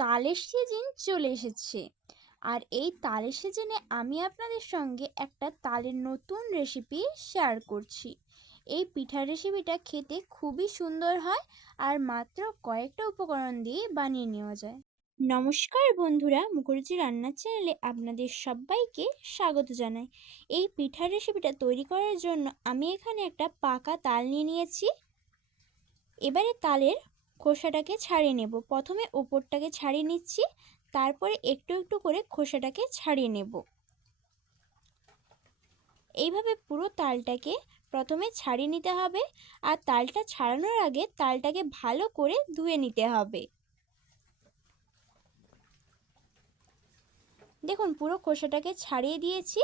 তালের সিজন চলে এসেছে। আর এই তালের সিজনে আমি আপনাদের সঙ্গে একটা তালের নতুন রেসিপি শেয়ার করছি। এই পিঠার রেসিপিটা খেতে খুবই সুন্দর হয় আর মাত্র কয়েকটা উপকরণ দিয়ে বানিয়ে নেওয়া যায়। নমস্কার বন্ধুরা, মুখরুচি রান্নার চ্যানেলে আপনাদের সবাইকে স্বাগত জানাই। এই পিঠার রেসিপিটা তৈরি করার জন্য আমি এখানে একটা পাকা তাল নিয়ে নিয়েছি। এবারে তালের খোসাটাকে ছাড়িয়ে নেব। প্রথমে উপরটাকে ছাড়িয়ে নিচ্ছি, তারপরে একটু একটু করে খোসাটাকে ছাড়িয়ে নেব। এইভাবে পুরো তালটাকে প্রথমে ছাড়িয়ে নিতে হবে, আর তালটা ছাড়ানোর আগে তালটাকে ভালো করে ধুয়ে নিতে হবে। দেখুন, পুরো খোসাটাকে ছাড়িয়ে দিয়েছি।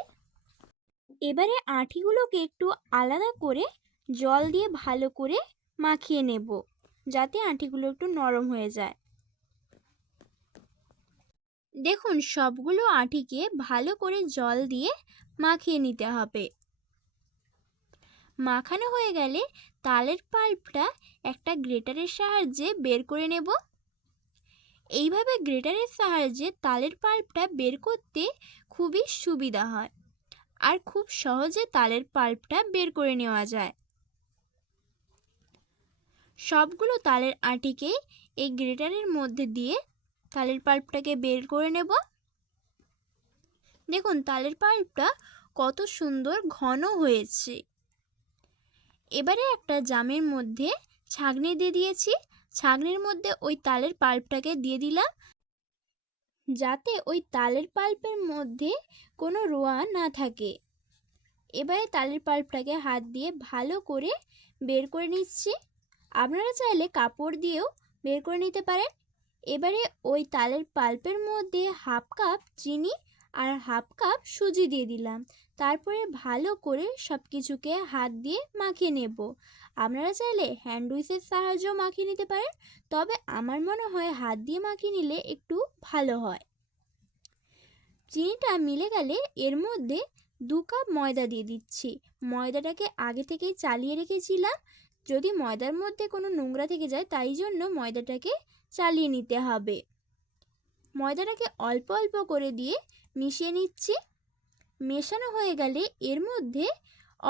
এবারে আঁটিগুলোকে একটু আলাদা করে জল দিয়ে ভালো করে মাখিয়ে নেব, যাতে আঁটিগুলো একটু নরম হয়ে যায়। দেখুন, সবগুলো আঁটিকে ভালো করে জল দিয়ে মাখিয়ে নিতে হবে। মাখানো হয়ে গেলে তালের পাল্পটা একটা গ্রেটারের সাহায্যে বের করে নেব। এইভাবে গ্রেটারের সাহায্যে তালের পাল্পটা বের করতে খুবই সুবিধা হয়, আর খুব সহজে তালের পাল্পটা বের করে নেওয়া যায়। সবগুলো তালের আঁটিকে এই গ্রেটারের মধ্যে দিয়ে তালের পাল্পটাকে বের করে নেব। দেখুন, তালের পাল্পটা কত সুন্দর ঘন হয়েছে। এবারে একটা জামের মধ্যে ছাঁকনি দিয়ে দিয়েছি। ছাঁকনির মধ্যে ওই তালের পাল্পটাকে দিয়ে দিলাম, যাতে ওই তালের পাল্পের মধ্যে কোনো রোঁয়া না থাকে। এবারে তালের পাল্পটাকে হাত দিয়ে ভালো করে বের করে নিচ্ছি। আপনারা চাইলে কাপড় দিয়েও বের করে নিতে পারেন। এবারে ওই তালের পাল্পের মধ্যে হাফ কাপ চিনি আর হাফ কাপ সুজি দিয়ে দিলাম। তারপরে ভালো করে সব কিছুকে হাত দিয়ে মাখিয়ে নেব। আপনারা চাইলে হ্যান্ড উইচের সাহায্যেও মাখিয়ে নিতে পারেন, তবে আমার মনে হয় হাত দিয়ে মাখিয়ে নিলে একটু ভালো হয়। চিনিটা মিলে গেলে এর মধ্যে 2 কাপ ময়দা দিয়ে দিচ্ছি। ময়দাটাকে আগে থেকেই চালিয়ে রেখেছিলাম, যদি ময়দার মধ্যে কোনো নোংরা থেকে যায় তাই জন্য ময়দাটাকে চালিয়ে নিতে হবে। ময়দাটাকে অল্প অল্প করে দিয়ে মিশিয়ে নিচ্ছি। মেশানো হয়ে গেলে এর মধ্যে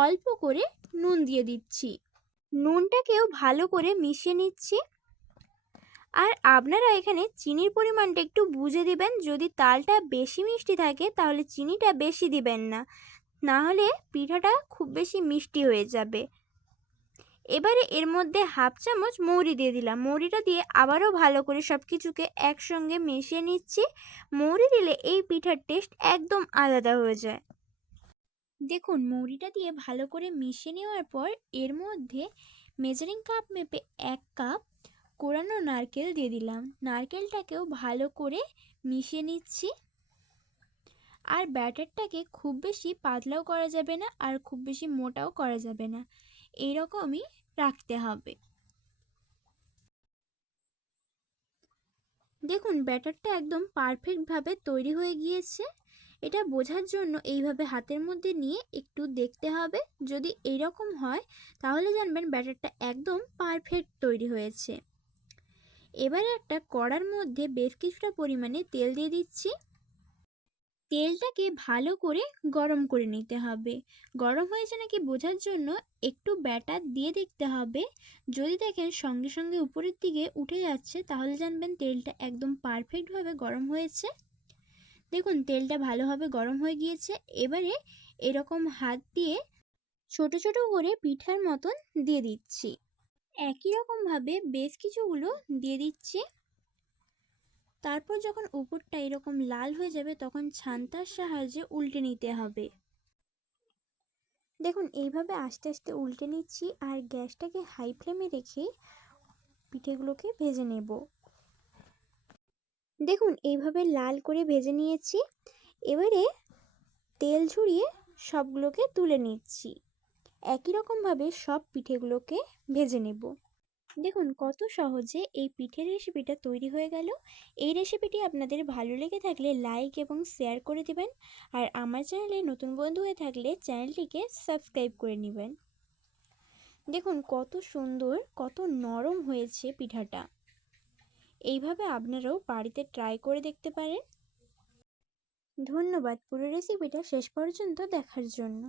অল্প করে নুন দিয়ে দিচ্ছি। নুনটাকেও ভালো করে মিশিয়ে নিচ্ছি। আর আপনারা এখানে চিনির পরিমাণটা একটু বুঝে দিবেন। যদি তালটা বেশি মিষ্টি থাকে তাহলে চিনিটা বেশি দিবেন না, না হলে পিঠাটা খুব বেশি মিষ্টি হয়ে যাবে। এবারে এর মধ্যে হাফ চামচ মৌরি দিয়ে দিলাম। মৌরিটা দিয়ে আবারও ভালো করে সব কিছুকে একসঙ্গে মিশিয়ে নিচ্ছি। মৌরি দিলে এই পিঠার টেস্ট একদম আলাদা হয়ে যায়। দেখুন, মৌরিটা দিয়ে ভালো করে মিশিয়ে নেওয়ার পর এর মধ্যে মেজারিং কাপ মেপে 1 কাপ কোরানো নারকেল দিয়ে দিলাম। নারকেলটাকেও ভালো করে মিশিয়ে নিচ্ছি। আর ব্যাটারটাকে খুব বেশি পাতলাও করা যাবে না, আর খুব বেশি মোটাও করা যাবে না, এইরকমই রাখতে হবে। দেখুন, ব্যাটারটা একদম পারফেক্টভাবে তৈরি হয়ে গিয়েছে। এটা বোঝার জন্য এইভাবে হাতের মধ্যে নিয়ে একটু দেখতে হবে। যদি এইরকম হয় তাহলে জানবেন ব্যাটারটা একদম পারফেক্ট তৈরি হয়েছে। এবারে একটা কড়ার মধ্যে বেশ কিছুটা পরিমাণে তেল দিয়ে দিচ্ছি। তেলটাকে ভালো করে গরম করে নিতে হবে। গরম হয়েছে নাকি বোঝার জন্য একটু ব্যাটার দিয়ে দেখতে হবে। যদি দেখেন সঙ্গে সঙ্গে উপরের দিকে উঠে যাচ্ছে তাহলে জানবেন তেলটা একদম পারফেক্টভাবে গরম হয়েছে। দেখুন, তেলটা ভালোভাবে গরম হয়ে গিয়েছে। এবারে এরকম হাত দিয়ে ছোট ছোট করে পিঠার মতন দিয়ে দিচ্ছি। একই রকমভাবে বেশ কিছুগুলো দিয়ে দিচ্ছি। তারপর যখন উপরটা এরকম লাল হয়ে যাবে তখন ছান্তার সাহায্যে উল্টে নিতে হবে। দেখুন, এইভাবে আস্তে আস্তে উল্টে নিচ্ছি, আর গ্যাসটাকে হাই ফ্লেমে রেখে পিঠেগুলোকে ভেজে নেব। দেখুন, এইভাবে লাল করে ভেজে নিয়েছি। এবারে তেল ঝরিয়ে সবগুলোকে তুলে নিচ্ছি। একই রকমভাবে সব পিঠেগুলোকে ভেজে নেব। দেখুন, কত সহজে এই পিঠের রেসিপিটা তৈরি হয়ে গেল। এই রেসিপিটি আপনাদের ভালো লেগে থাকলে লাইক এবং শেয়ার করে দেবেন, আর আমার চ্যানেলে নতুন বন্ধু হয়ে থাকলে চ্যানেলটিকে সাবস্ক্রাইব করে নেবেন। দেখুন কত সুন্দর, কত নরম হয়েছে পিঠাটা। এইভাবে আপনারাও বাড়িতে ট্রাই করে দেখতে পারেন। ধন্যবাদ পুরো রেসিপিটা শেষ পর্যন্ত দেখার জন্য।